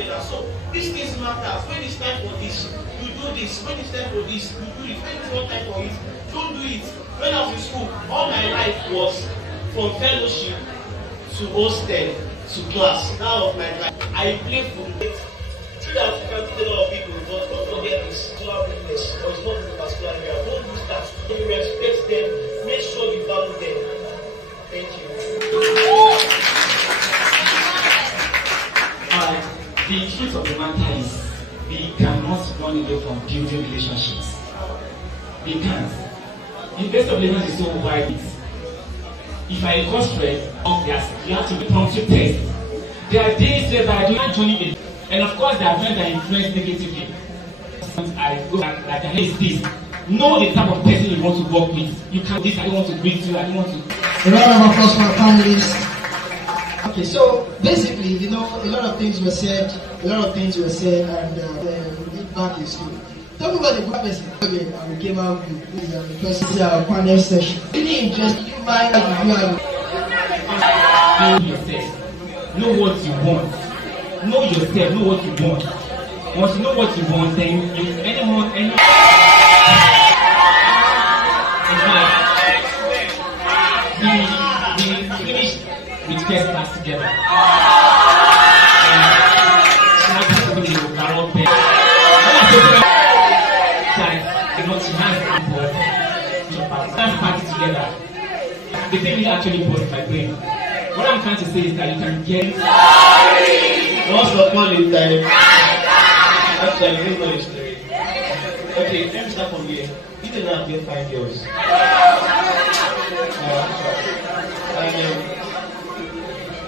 together. So these things matter. When it's time for this, you do this. When it's time for this, you do it. When it's not time for it, don't do it. When I was in school, all my life was from fellowship to hostel to class. That was my life. I play football. True that you can meet a lot of people, but don't forget this particular weakness or it's not in a particular area. Don't use that. You respect them. Make sure you value them. Thank you. The truth of the matter is we cannot run away from building relationships. We can't. The best of relationships is so wide. If I cause stress, you have to be promptly test. There are days where I do not join it. And of course, there are friends that influence negatively. I go like this. Know the type of person you want to work with. You can't this, I don't want to greet you, I don't want to. A round of applause for our families. Okay, so basically, a lot of things were said, and back in school. Tell me about the good person. Okay, and we came out with because this is our panel session. Really interesting. You mind know yourself. Know what you want. Know yourself. Know what you want. Once you know what you want, then anyone. We finished with first class together. Party together. The thing is actually both my brain. What I'm trying to say is that you can get Once upon a time. Actually, this is not a story. Okay, let me start from here. You did not get 5 girls.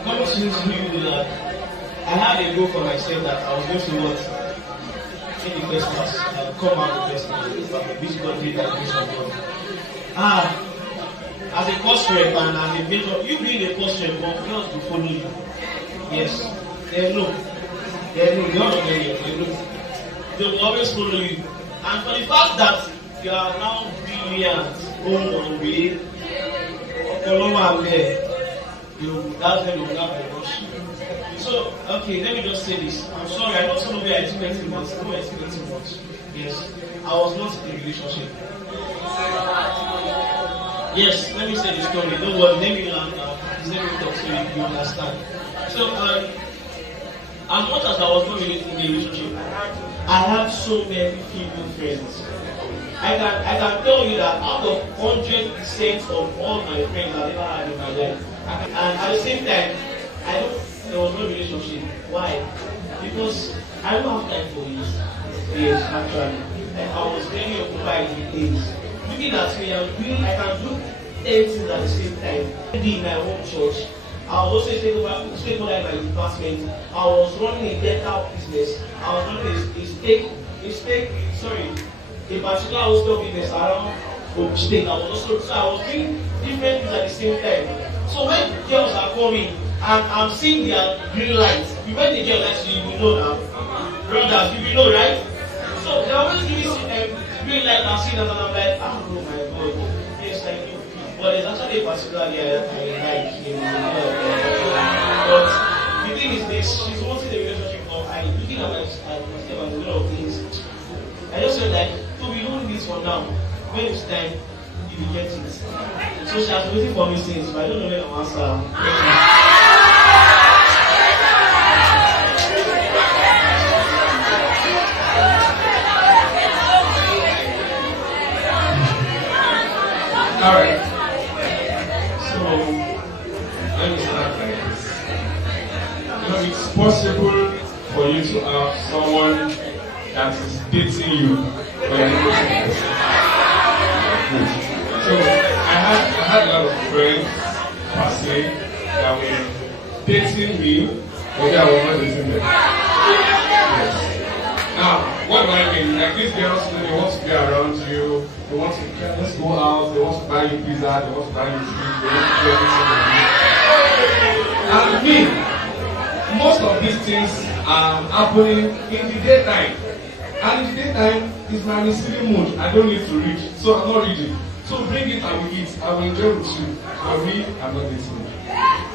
Coming to who you do that, I had a goal for myself that I was going to what? In the first class. Come out the first class. Which God did that grace of God. As a course rep and as a major, you being a course rep, but girls will follow you. Yes. They know. They will always follow you. And for the fact that you are now brilliant, on way, that's when you will have a rush. So, okay, let me just say this. I'm sorry, I know some of you are expecting much. Yes, I was not in a relationship. Yes, let me say the story. Don't worry, let me learn now. Let me talk so you understand. So, as much as I was not really in a relationship, I had so many female friends. I can tell you that out of 100% of all my friends I've ever had in my life, and at the same time, there was no relationship. Why? Because I don't have time for this. Yes, actually. And I was very occupied with things. Looking at me, I can do 10 things at the same time. Maybe in my home church, I was also taking over in my department. I was running a dental business. I was running a particular hostel business around Home State. I was doing different things at the same time. So when girls are coming and I'm seeing their green lights, when the girls actually, you know now, brothers, you know, right? So they always give me green light and see that, and I'm like, oh my God, yes, thank you. But there's actually a particular girl I like him. But the thing is this, she's wanting a relationship, or I'm looking at myself and a lot of things. I just felt like, so we don't need this for now. When it's time, you will get it. So she has been waiting for me since, but I don't know when I'll answer. Alright. So, let me start like this. It's possible for you to have someone that is dating you. So, I had a lot of friends per se that were dating me, but I was not dating them. Yes. Now, what do I mean? Like these girls, they want to be around you, they want to let's go out, they want to buy you pizza, they want to buy you tea, they want to do everything. And me, most of these things are happening in the daytime. And in the daytime, it's my receiving mood. I don't need to read, so I'm not reading. So bring it, I will eat, I will enjoy with you. For me, I'm not dating.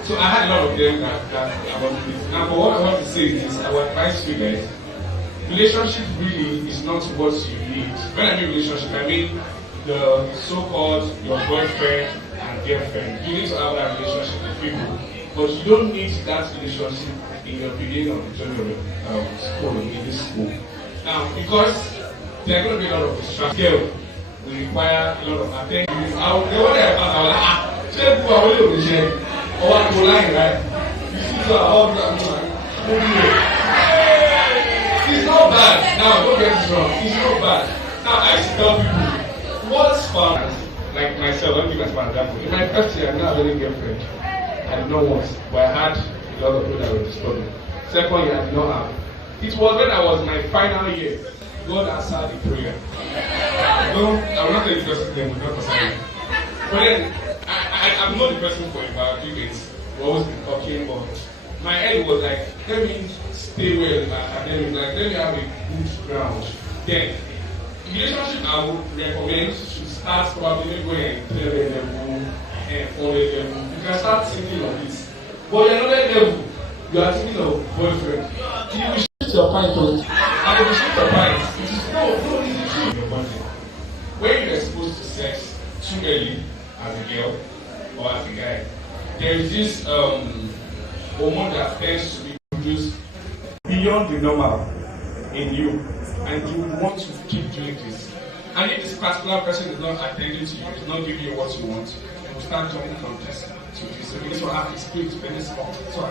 So I had a lot of them that I was with. Now, but what I want to say is this: I would advise you guys. Relationship really is not what you need. When I mean relationship, I mean the so-called your boyfriend and girlfriend. You need to have that relationship with people, but you don't need that relationship in your beginning of the journey of school, in this school. Now, because there are going to be a lot of distractions. Girl will require a lot of attention. The one that I was like, check who I will share. Or I go line, right? You see, so I hold that. It's not bad. Now, don't get it wrong. It's not bad. Now, I used to tell people, what's fun? Like myself, let me give myself an example. In my first year, I didn't have any girlfriend. I did not want, but I had a lot of people that were disturbing. Second year, I did not have. It was when I was my final year. God answered the prayer. No, I will not tell you the person's name, we're not concerning. But then, I'm not the person for about 2 days. We've always been talking, but my head was like, let me stay well in my academics, like let me have a good ground. Then, relationship I would recommend should start probably maybe when 3 level and 4 level. You can start thinking of this. But you're not at level, you are thinking of boyfriend. You will shift your point on it. And if you shift your point, it is no easy to your boyfriend. When you're exposed to sex too early as a girl or as a guy, there is this hormone that tends to be produced beyond the normal in you, and you want to keep doing this. And if this particular person is not attending to you, is not giving you what you want, you will start jumping from this to this. So this will have to speak to very small. So I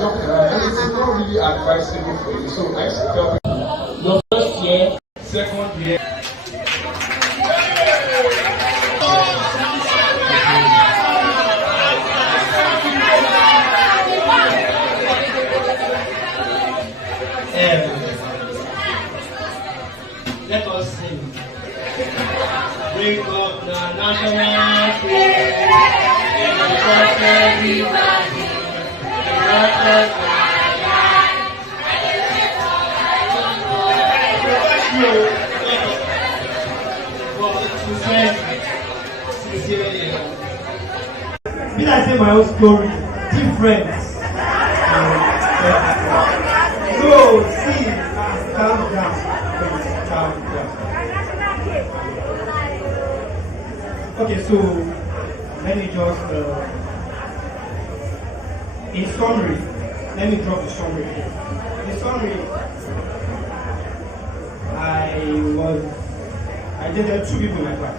jumping around, and it's not really advisable for you. So I used to tell people, your first year, second year. Let us sing. Bring up the national flag. Did I say my own story? Different. So, see, calm down. Okay, so let me just, in summary, let me drop the summary here. In summary, I dated 2 people in my class.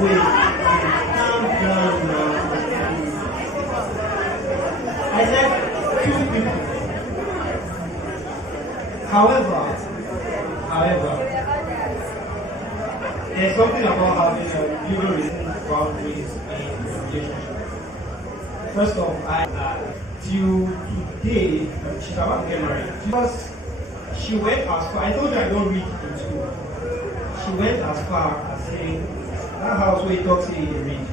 Wait, calm down now. I said 2 people. However, there's something about having a legal boundaries in a relationship. First off, till today, she's about to get married. Because she went as far, I told her I don't read in school. She went as far as saying, that house where you talk to you read.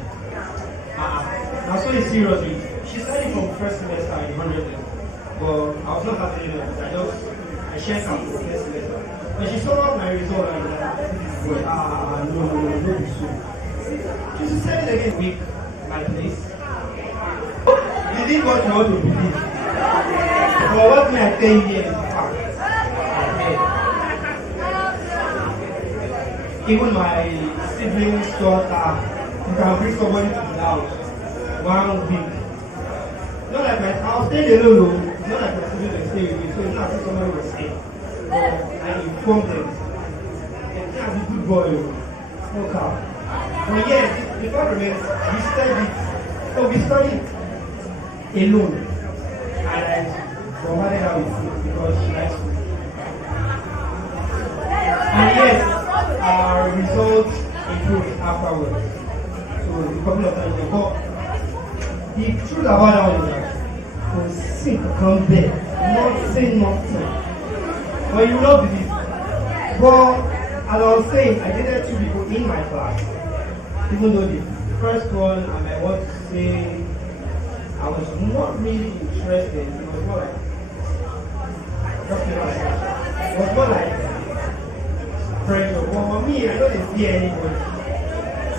Now so it's serious read. She studied from first semester in 100 level. But I was not having it. I shared some for first semester. When she saw my result, I was like, no, be so. She said it again, week, my place. You didn't want to believe. But what me I tell you here is fact. Even my siblings thought you can bring somebody to the house 1 week. Not like I'll stay alone. It's not like my siblings will stay with me, so it's not as somebody will stay. I informed them. They can't be good boy. No car. But yes, before the rest, we studied. So we studied alone. And I provided her with food because she likes food. And yes, our results improved afterwards. So a couple of times ago. The truth about that one is that when sick come there, not say nothing. But you will not believe. But as I was saying, I dated 2 people in my class. Even though the first one, and I want to say I was not really interested. It was more like it was more like pressure. But for me, I don't see anybody.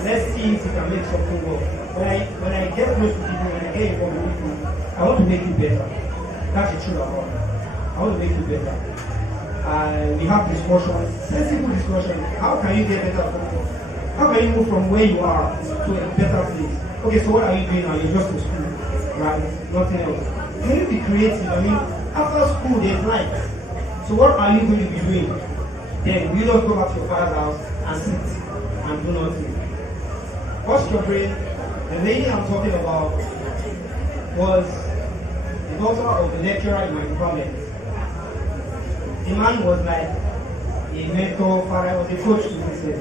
let's see if we can make something work. When I get close to people, when I get involved with people, I want to make you better. That's the truth about it. I want to make you better. And we have discussions, sensible discussions. How can you get better from it? How can you move from where you are to a better place? Okay, so what are you doing now? You're just to school, right? Nothing else. Can you be creative? I mean, after school, there's life. So what are you going to be doing? Then you just go back to your father's house and sit and do nothing. What's your brain? The lady I'm talking about was the daughter of the lecturer in my department. The man was like a mentor, father, was a coach to himself.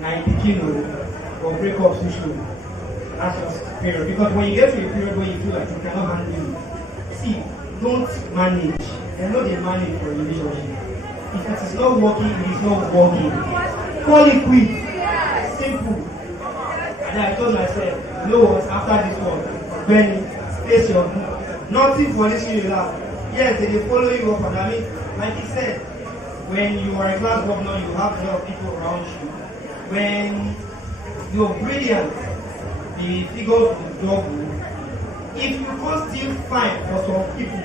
Now he became or break up social. That's just period. Because when you get to a period where you feel like you cannot handle it, see, don't manage. There's not a manage for a relationship. If it is not working, it is not working. Call it quit. Simple. And I told myself, you know what, after this one, Benny, face your book. Nothing for this you laugh. Yes, they follow you up, and I mean, like he said, when you are a class governor, you have a lot of people around you. When you're brilliant, the figures will double. If you can't still find for some people,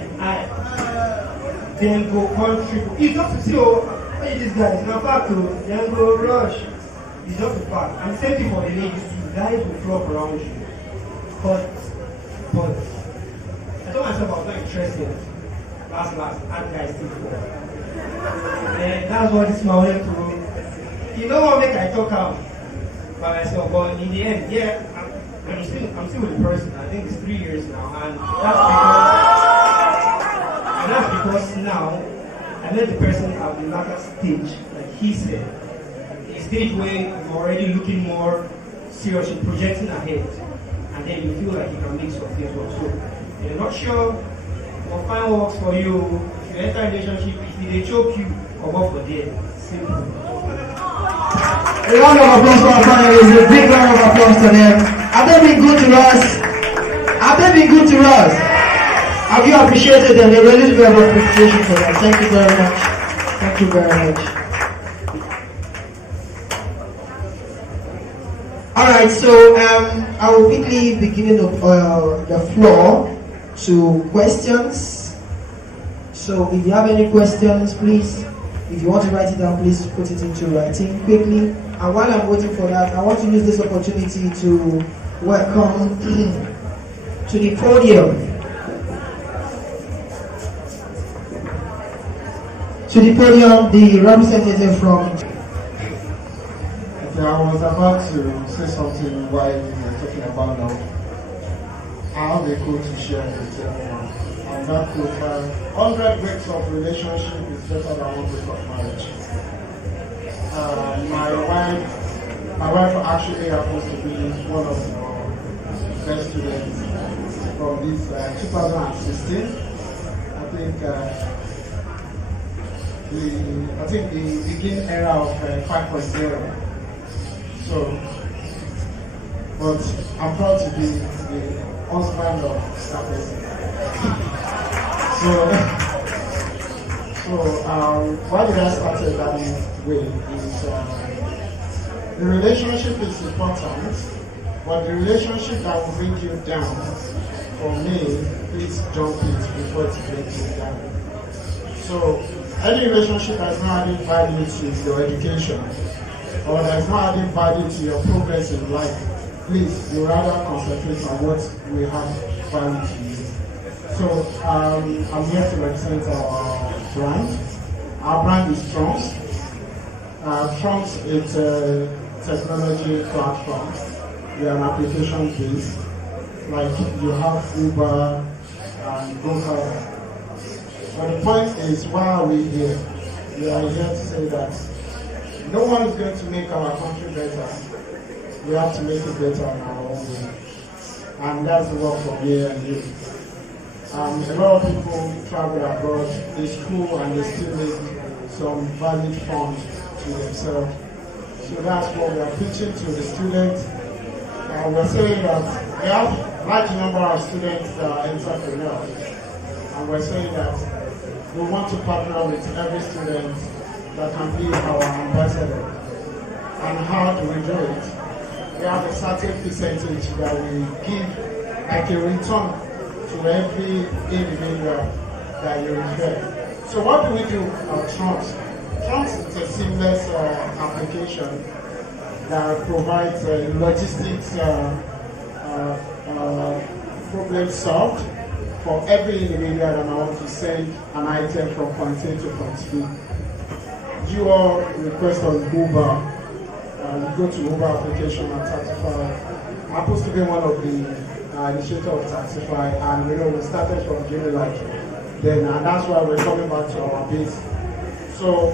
then go contribute. It's just to see, oh, what is this guy? It's not fact, then go rush. It's just a fact. And the same thing for the ladies too. Guys will flock around you. But, I told myself I was not interested. Last, and guys still flock. And that's what this man wanted to do. You know what make I talk out by myself, but in the end, yeah, I'm still with the person. I think it's 3 years now, and that's because now I let the person at the latter stage, like he said, a stage where you're already looking more serious, you're projecting ahead, and then you feel like you can make some things work. So you're not sure what find works for you. If you enter a relationship, if they choke you, come up for there. Simple. A round of applause for our panelists. A big round of applause to them. Have they been good to us? Have they been good to us? Have you appreciated them? They really deserve appreciation for that. Thank you very much. Thank you very much. Alright, so I will quickly be giving the floor to questions. So if you have any questions, please, if you want to write it down, please put it into writing quickly. And while I'm waiting for that, I want to use this opportunity to welcome to the podium. To the podium, the representative from... Okay, I was about to say something while we were talking about now. I have a quote to share with everyone. And that quote, 100 weeks of relationship is better than 1 week of marriage. My wife actually happens to be one of the best students from this 2016. I think the beginning era of 5.0. So, but I'm proud to be the husband of that person. Why did I start it that way? Is the relationship is important, but the relationship that will bring you down, for me, please jump it before it brings you down. So, any relationship that is not adding value to your education, or that is not adding value to your progress in life, please, you rather concentrate on what will have value to you. So, I'm here to represent our brand. Our brand is Trumps. Trumps is a technology platform. We are an application based. Like you have Uber and GoCar. But the point is, why are we here? We are here to say that no one is going to make our country better. We have to make it better in our own way. And that's the work from here and here. A lot of people travel abroad, they school and they still make some valid funds to themselves. So that's what we are preaching to the students. We're saying that we have a large number of students that are entrepreneurs. And we're saying that we want to partner with every student that can be our ambassador. And how do we do it? we have a certain percentage that we give like a return to every individual that you refer. So what do we do at Trumps? Trumps is a seamless application that provides logistics problem solved for every individual that I want to send an item from point A to point B. You all request on Uber. You go to Uber application and Taxify. I'm supposed to be one of the initiator of Taxify, and we started from July then, and that's why we're coming back to our base. So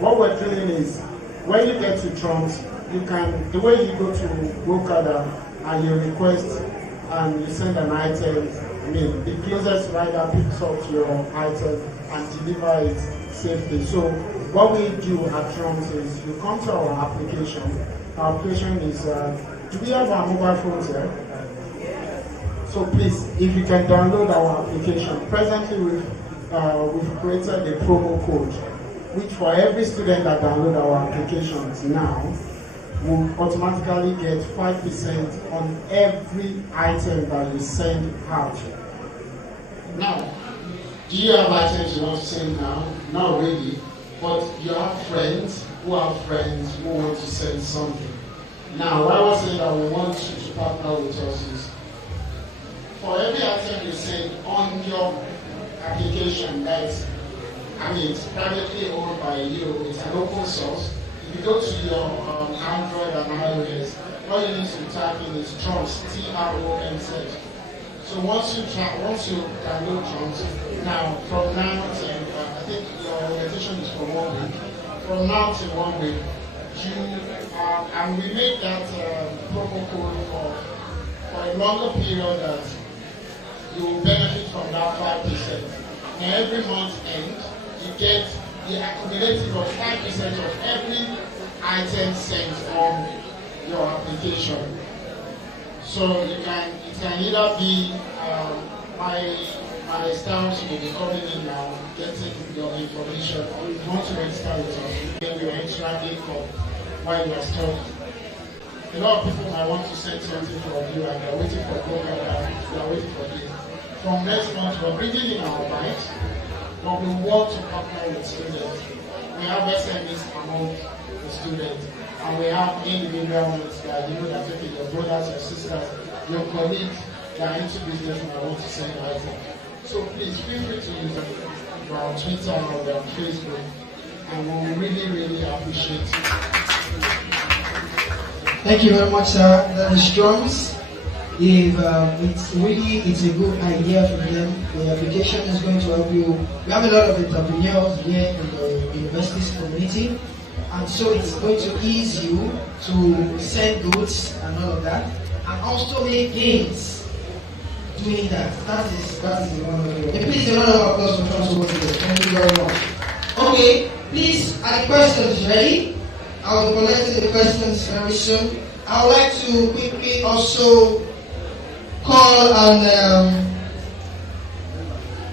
what we're doing is, when you get to Trumps, you can, the way you go to Okada and you request and you send an item, the closest rider picks up your item and deliver it safely. So what we do at Trumps is, you come to our application. Our application is, do we have our mobile phones here? So please, if you can download our application. Presently we've created a promo code, which for every student that download our applications now, will automatically get 5% on every item that you send out. Now, do you have items you want to send now? Not really, but you have friends who want to send something. Now, why was it that we want you to partner with us is, for every item you send on your application, it's privately owned by you, it's an open source. If you go to your Android and iOS, all you need to type in is Trumps, T-R-O-M-Z. So once you download Trumps, now from now till, I think your orientation is for 1 week. From now till 1 week, and we make that promo code for a longer period that you will benefit from that 5%. Now every month end, you get the accumulative of 5% of every item sent on your application. So it can either be my staff will be coming in now, getting your information, or if you want to register with us, then your extra income while you are studying. A lot of people might want to send something from you and they're waiting for they're waiting for this. From next month, we're bringing in our bikes, but we want to partner with students. We have SMEs among the students, and we have individual ones that that okay, your brothers, your sisters, your colleagues that are into business and I want to send items. So please feel free to use them on Twitter or on Facebook, and we really, really appreciate it. Thank you very much, sir. That is Drums. If it's a good idea for them, the application is going to help you. We have a lot of entrepreneurs here in the university's community, and so it's going to ease you to send goods and all of that, and also make gains doing that. That is the one of it. Please, a round of applause for Drums. Thank you very much. Okay, please, are the questions ready? I'll be collecting the questions very soon. I would like to quickly also call on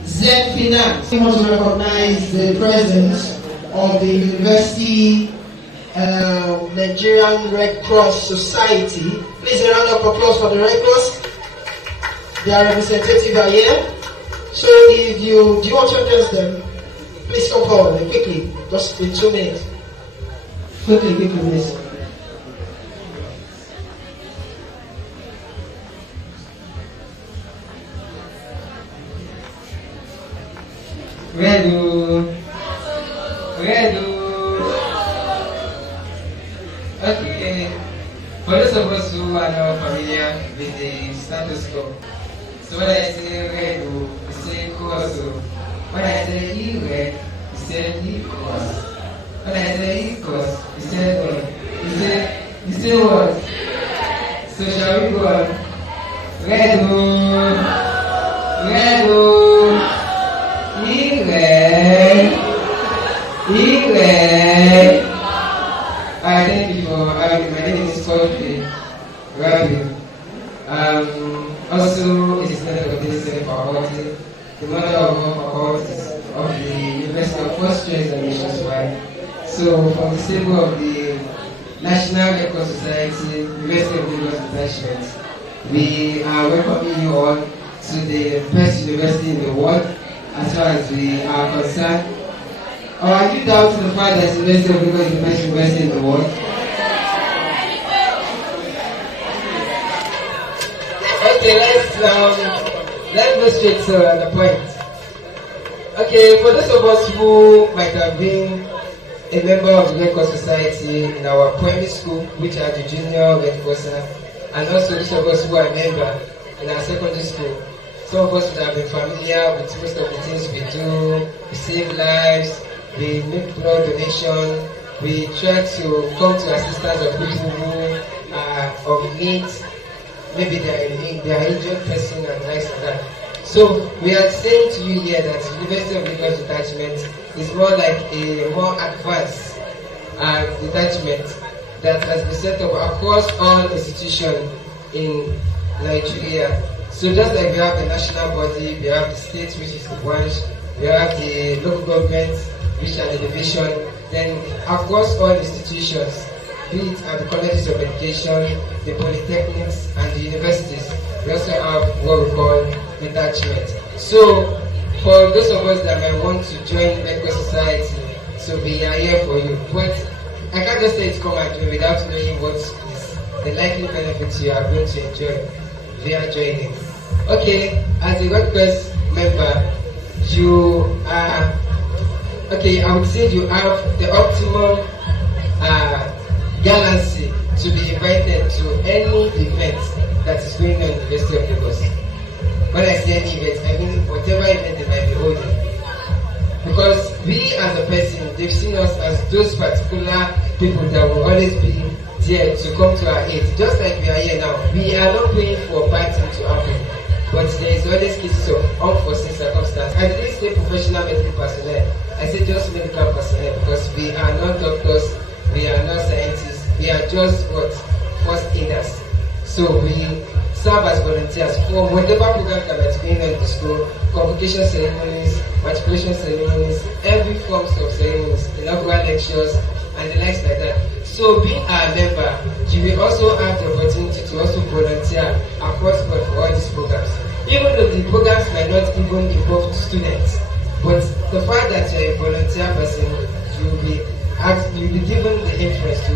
Z Finance. We want to recognize the presence of the University Nigerian Red Cross Society. Please, a round of applause for the Red Cross. Their representatives are here. So if do you want to address them? Please come forward quickly, just in 2 minutes. Quickly, please. Redo. Okay. For those of us who are not familiar with the status quo, so when I say redo, we say course. When I say e-red, we say e-course. When I say e-course, we say what? We say what? So shall we go on? Redo. I thank you for having my name is Courtney Rabi. Also, it is not a business faculty, the mother of all faculties of the University of Post Examinations. So, from the stable of the National Red Cross Society, University of Lagos Attachment. We are welcoming you all to the best university in the world as far as we are concerned. Or are you doubting the fact that University of Lagos is the best university in the world? Okay, let's go straight to the point. Okay, for those of us who might have been a member of the Red Cross Society in our primary school, which are the junior Red Crosser, and also those of us who are a member in our secondary school, some of us would have been familiar with most of the things we do. We save lives, we make blood donation, we try to come to assistance of people who are of need. Maybe they are injured person and like that. So we are saying to you here that University of Lagos Detachment is more like a more advanced detachment that has been set up across all institutions in Nigeria. So just like we have the national body, we have the state, which is the branch, we have the local government, which are the division, then across all institutions, be it at the colleges of education, the polytechnics, and the universities, we also have what we call detachment. So, for those of us that might want to join Red Cross Society, so we are here for you. But I can't just say it's come and join without knowing what is the likely benefits you are going to enjoy via joining. Okay, as a Red Cross member, you are, okay, I would say you have the optimum galaxy to be invited to any event that is going on in the University of Lagos. When I say any event, I mean whatever event they might be holding. Because we as a person, they've seen us as those particular people that will always be there to come to our aid. Just like we are here now, we are not praying for a bad thing to happen, but there is always cases of unforeseen circumstances. I didn't say professional medical personnel, I said just medical personnel, because we are not doctors, we are not scientists, we are just what? First aiders. So we serve as volunteers for whatever program that is going on in the school, convocation ceremonies, matriculation ceremonies, every form of ceremonies, inaugural lectures, and the likes like that. So being a member, you will also have the opportunity to also volunteer across board for all these programs. Even though the programs might not even involve students, but the fact that you're a volunteer person, you'll be given the interest to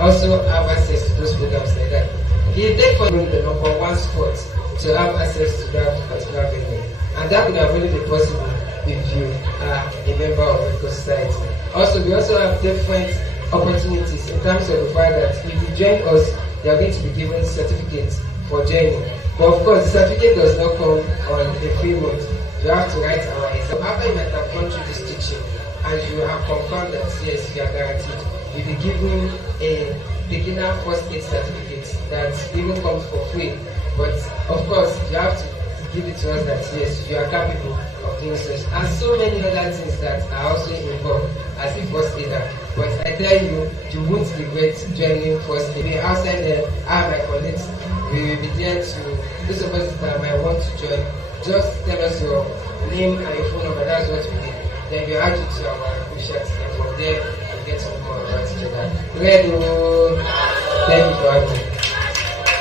also have access to those programs like that. You therefore bring the number one spot to have access to that particular venue. And that would have only been possible if you are a member of the society. Also, we also have different opportunities in terms of the fact that if you join us, you are going to be given certificates for joining. But of course, the certificate does not come on a free month. You have to write our exam. After you might have gone through this teaching and you have confirmed that yes, you are guaranteed, you'll be given a beginner first aid certificate that even comes for free. But of course, you have to give it to us that yes, you are capable of doing such. And so many other things that are also involved as a first aider. But I tell you, you won't regret joining first aid. We outside there, I and my colleagues, we will be there to, those of us that might want to join, just tell us your name and your phone number, that's what we need. Then we add you to our group chat, and from there, we get to know more about each other. Thank you for having me.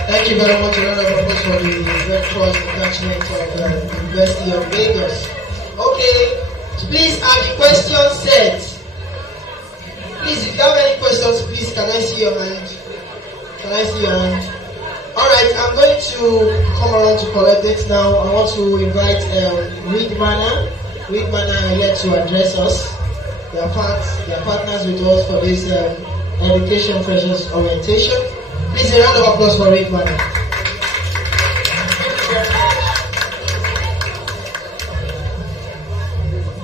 Thank you very much, a round of applause for the Red Cross Detachment of the University of Lagos. Okay, please have the questions set. Please, if you have any questions, please, can I see your hand? Can I see your hand? Alright, I'm going to come around to collect it now. I want to invite Reed Manor. Reed Manor here to address us. They are partners with us for this Education Freshers Orientation. Please, a round of applause for Reed Manor.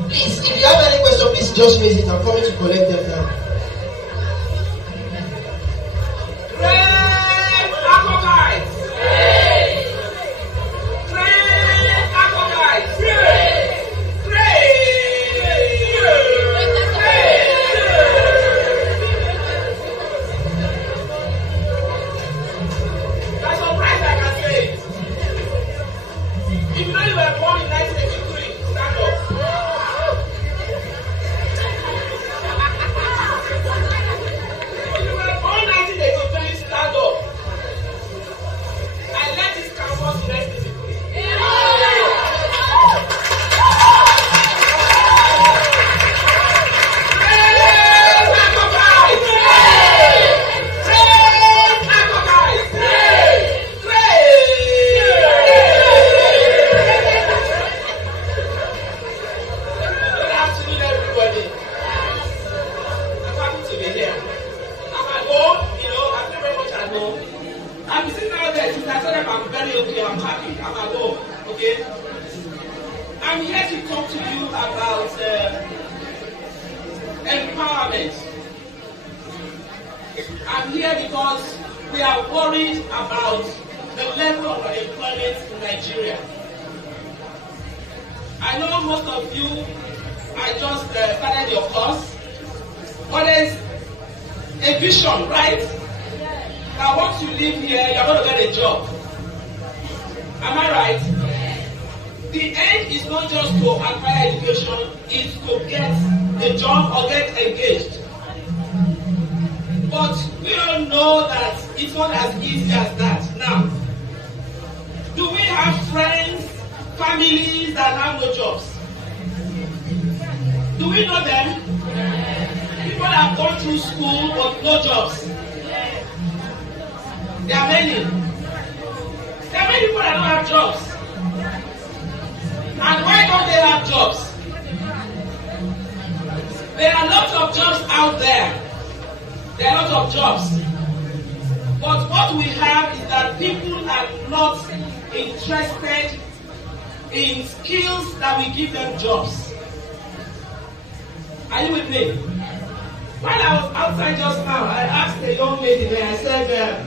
Please, if you have any question, please just raise it. I'm coming to collect them now. I'm here to talk to you about empowerment. I'm here because we are worried about the level of unemployment in Nigeria. I know most of you are just started your course, but there's a vision, right? That once you live here, you're going to get a job. Am I right? The end is not just to acquire education, it's to get a job or get engaged. But we all know that it's not as easy as that. Now, do we have friends, families that have no jobs? Do we know them? People that have gone through school but no jobs. There are many. There are many people that don't have jobs. And why don't they have jobs? There are lots of jobs out there. There are lots of jobs. But what we have is that people are not interested in skills that will give them jobs. Are you with me? When I was outside just now, I asked a young lady there, I said,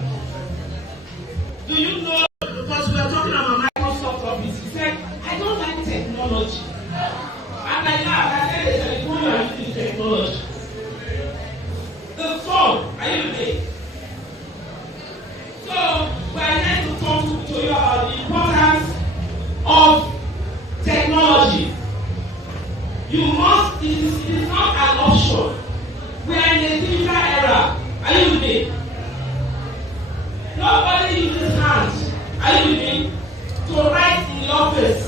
do you know, because we are talking about Microsoft Office, she said, I don't like technology. And I laughed, I said, there's a woman who uses technology. The phone, are you with me? So, we are here to talk to you about the importance of technology. You must, it is not an option. We are in a digital era. Are you with me? Nobody uses hands. Are you with me? To write in the office.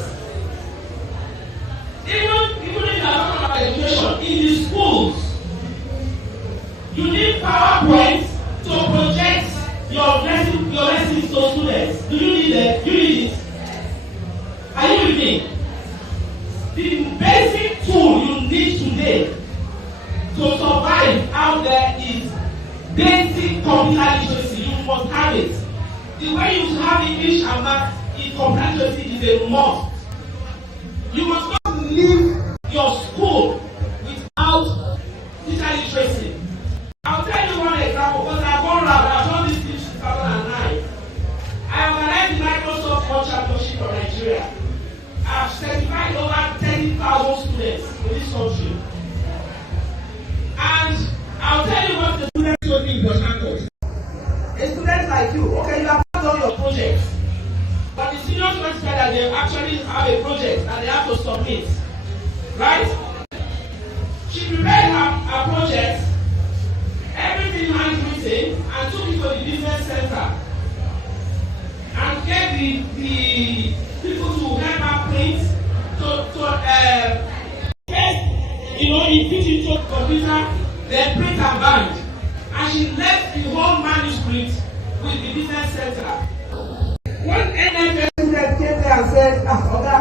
Even if you are talking about education, in the schools, you need PowerPoint to project your lessons to students. Do you need it? You need it. Are you with me? The basic tool you need today to survive out there is basic computer literacy. You must have it. The way you have English and math in computer literacy is a must. You must not leave your school without digital literacy. I'll tell you one example because I've gone around. I've done this since 2009. I organized the Microsoft World Championship for Nigeria. I've certified over 30,000 students in this country. And I'll tell you what the students told me in Boston. A student like you, okay, you have done your project. But the senior students said that they actually have a project and they have to submit. Right? She prepared her project, everything handwritten, and took it to the business center. And gave the people to help her print, he put it into the computer, then print and bind. And she left the whole manuscript with the business center. One NFL student came there and said, Oga,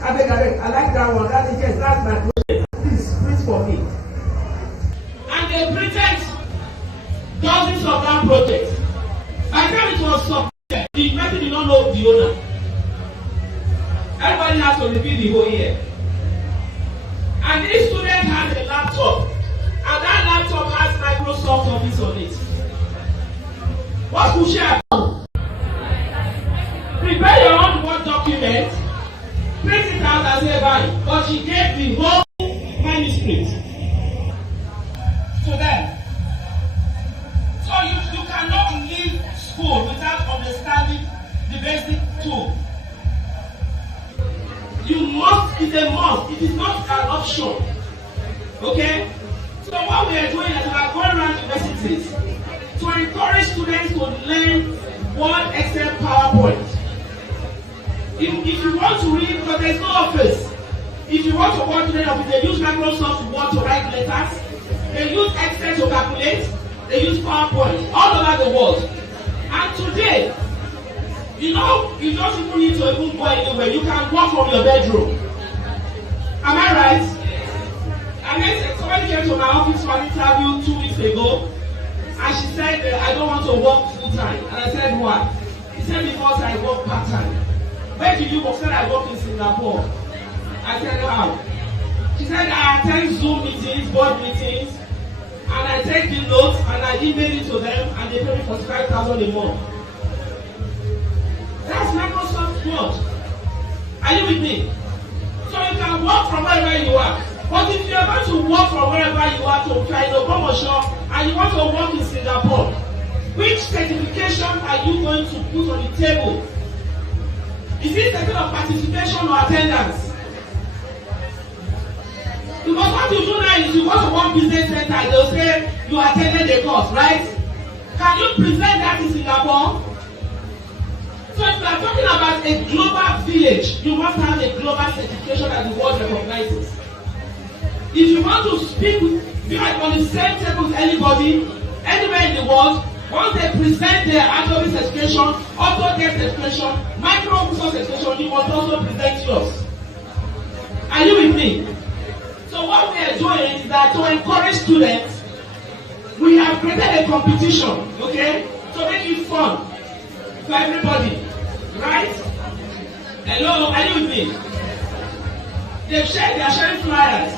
I beg, I like that one. That is, yes, that's my project. Please print for me. And they printed dozens of that project. By the time it was submitted, the person did not know the owner. Everybody has to repeat the whole year. And this student has a laptop. And that laptop has Microsoft Office on it. What could she have done? Prepare your own Word document, print it out and say bye. But she gave the whole manuscript to them. So you cannot leave school without understanding the basic tool. You must, it's a must. It is not an option. Okay? So what we are doing is we are going around universities to encourage students to learn Word, Excel, PowerPoint. If you want to read, because there's no office. If you want to work to the office, they use Microsoft Word to write letters. They use Excel to calculate. They use PowerPoint all over the world. And today, you know, you don't even need to even go anywhere. You can work from your bedroom. Am I right? And then somebody came to my office for an interview 2 weeks ago, and she said, I don't want to work full time. And I said, what? He said, because I work part time. Where did you work? Said I work in Singapore. I said, how? She said, I attend Zoom meetings, board meetings, and I take the notes and I email it to them and they pay me 45,000 a month. That's Microsoft Word. Are you with me? So you can work from wherever you are. But if you are going to work from wherever you are to try to promotion and you want to work in Singapore, which certification are you going to put on the table? Is it certificate of participation or attendance? Because what you do now is you go to one business center, they'll say you attended the course, right? Can you present that in Singapore? So if you are talking about a global village, you must have a global certification that the world recognizes. If you want to speak, be on the same table with anybody, anywhere in the world, once they present their Adobe certification, AutoCAD certification, Microsoft certification, you must also present yours. Are you with me? So what we are doing is that to encourage students, we have created a competition, okay, to make it fun for everybody, right? Hello, are you with me? They are sharing flyers.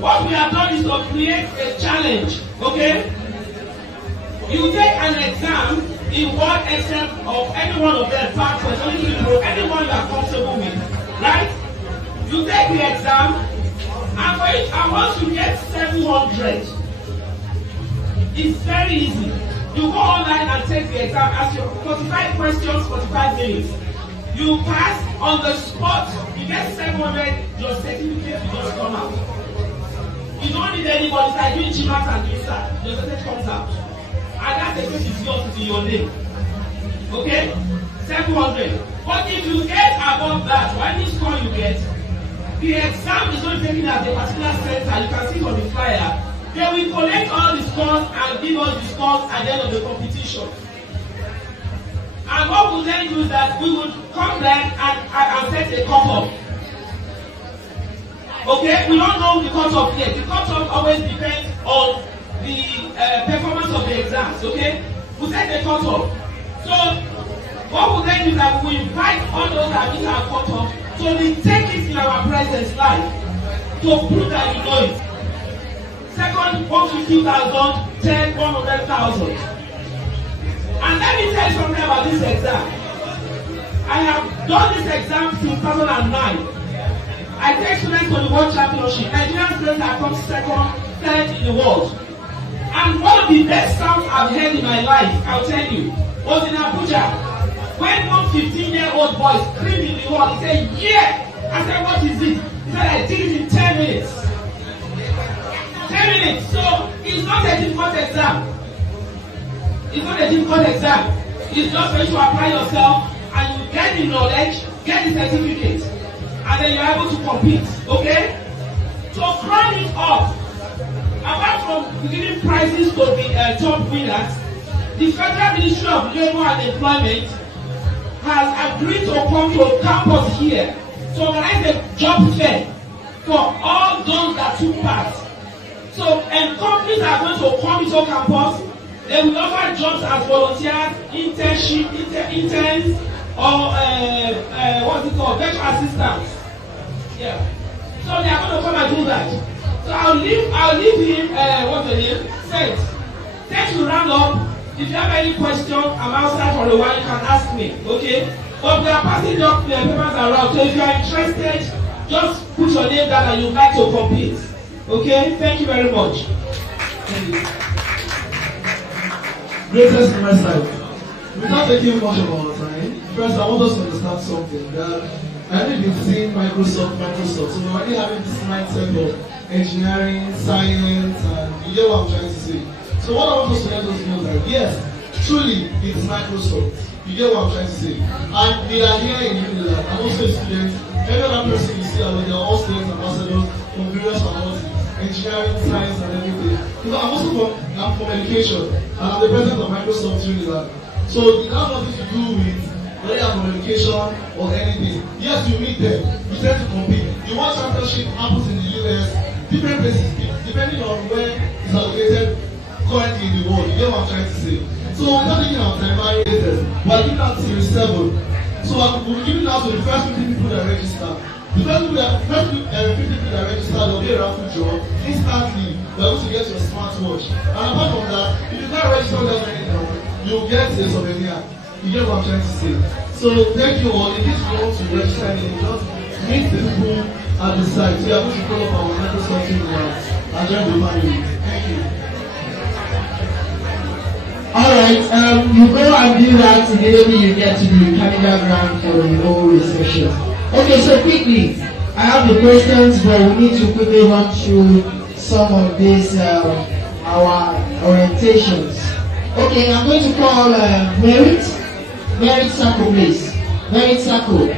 What we have done is to create a challenge, okay? You take an exam in Word, Excel, of any one of them, PowerPoint, anyone you are comfortable with, right? You take the exam, and for it, and once you get 700, it's very easy. You go online and take the exam, ask your 45 questions, 45 minutes. You pass on the spot, you get 700, your certificate will just come out. You don't need anybody, it's like doing GMAT and doing that. Your certificate comes out. And that certificate is yours, it's in your name. Okay? 700. But if you get above that, any score you get, the exam is not taken at a particular center. You can see it on the flyer. They will collect all the scores and give us the scores at the end of the competition. And what we'll then do is that we will come there and set a cut-off. Okay? We don't know the cut-off yet. The cut-off always depends on the performance of the exams. Okay? We'll set a cut-off. So, what we'll then do is that we invite all those that meet our cut-off, so we take it in our presence live to prove that you know it. Second, 150,000, 10, 100,000. And let me tell you something about this exam. I have done this exam since 2009. I take students to the World Championship. Nigerian students have come second, third in the world. And one of the best sounds I've heard in my life, I'll tell you, was in Abuja. When one 15-year-old boy screamed in the world, he said, yeah! I said, what is it? He said, I did it in 10 minutes. 10 minutes. So, it's not a difficult exam. It's not a difficult exam. It's just for you to apply yourself and you get the knowledge, get the certificate, and then you're able to compete. Okay? To crown it up, apart from giving prizes to the top winners, the Federal Ministry of Labour and Employment has agreed to come to campus here to organize a job fair for all those that took part. So, and companies are going to come into campus. They will offer jobs as volunteers, internship, interns, or what's it called, virtual assistants. Yeah. So they are going to come and do that. So I'll leave him. What's the name? Thanks to round up. If you have any question, I'm outside for a while. You can ask me. Okay. But we are passing up the papers around. So if you are interested, just put your name down and you'd like to compete. Okay. Thank you very much. Thank you. Greatest from my side. Without taking much of our time, first I want us to understand something that I think we've seen Microsoft, so we're already having this mindset of engineering, science, and you get what I'm trying to say. So what I want us to let us know that yes, truly it's Microsoft. You get what I'm trying to say. And we are here in Unilag. I'm also a student. Every other person you see, they are all students, ambassadors from various faculties. Engineering, science, and everything. Because I'm also from education, and I'm the president of Microsoft Unilag. So it has nothing to do with whether you're from education or anything. Yes, you meet them, you tend to compete. The World Championship happens in the US, different places, depending on where it's located currently in the world. You get what I'm trying to say. So we're not taking our time variated. We're giving out series 7. So we're giving out to the first 50 people that register. The first 50 people that register, they'll be around to draw. Instantly, they're going to get your smartwatch. And apart from that, if you can't register without anything, you'll get a souvenir. You get what I'm trying to say. So thank you all. In case you want to register anything, just meet the people at the site. We are going to call up our Microsoft team now and join the family. Thank you. Alright, you go and do that immediately you get to the Canada ground for the whole reception. Okay, so quickly, I have the questions, but we need to quickly run through some of these our orientations. Okay, I'm going to call Merit Sacco, please. Merit Sacco.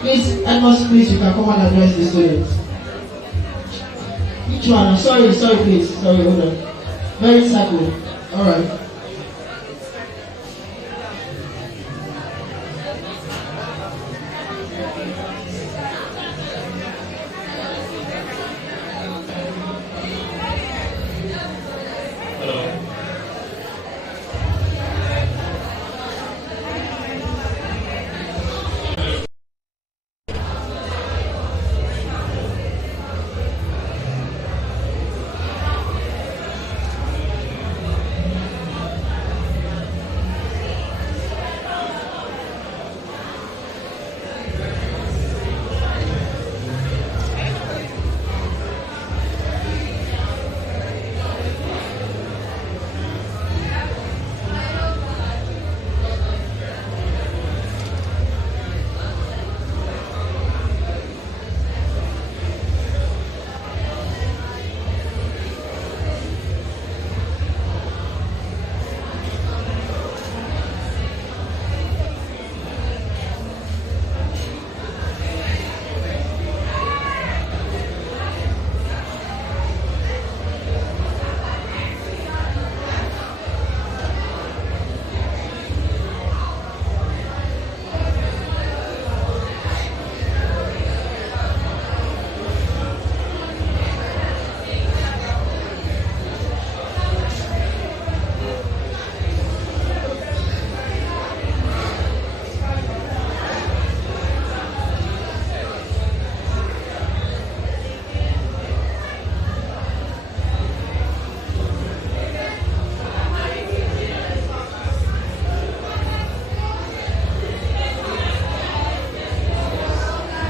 Please, Edmos, please, you can come and address the students. Which one? Sorry, please. Sorry, hold on. Merit Sacco. Alright.